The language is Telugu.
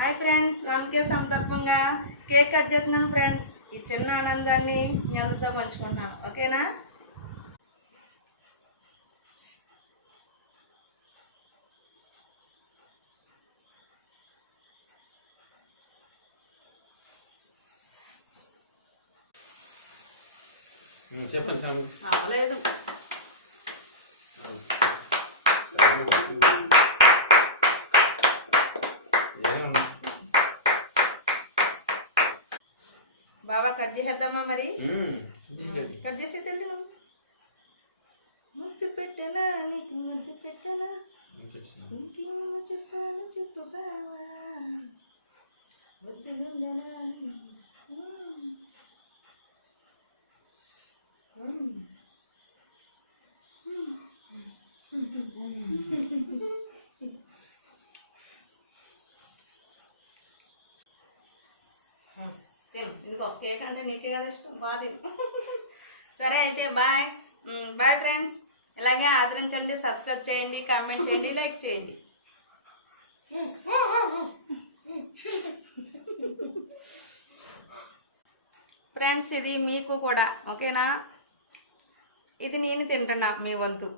హాయ్ ఫ్రెండ్స్, 1K సందర్భంగా కేక్ కట్ చేస్తున్నాను ఫ్రెండ్స్. ఈ చిన్న ఆనందాన్ని మీ అందరితో పంచుకుంటున్నాను. ఓకేనా? చెప్పండి. లేదు, బాబా కట్ చేసేద్దామా? మరి కట్ చేసే తెలి ముద్దు పెట్టనా, నీకు ముద్దు పెట్టనా, ఇంకేమో చెప్పాను చెప్పు బావా, ముద్దుగుండలా ఇదిగో కేక్ అంటే నీకే కదా ఇష్టం, బాగా తిను. సరే అయితే బాయ్ బాయ్ ఫ్రెండ్స్. ఇలాగే ఆదరించండి, సబ్స్క్రైబ్ చేయండి, కామెంట్ చేయండి, లైక్ చేయండి. ఫ్రెండ్స్ ఇది మీకు కూడా ఓకేనా? ఇది నేను తింటున్నా, మీ వంతు.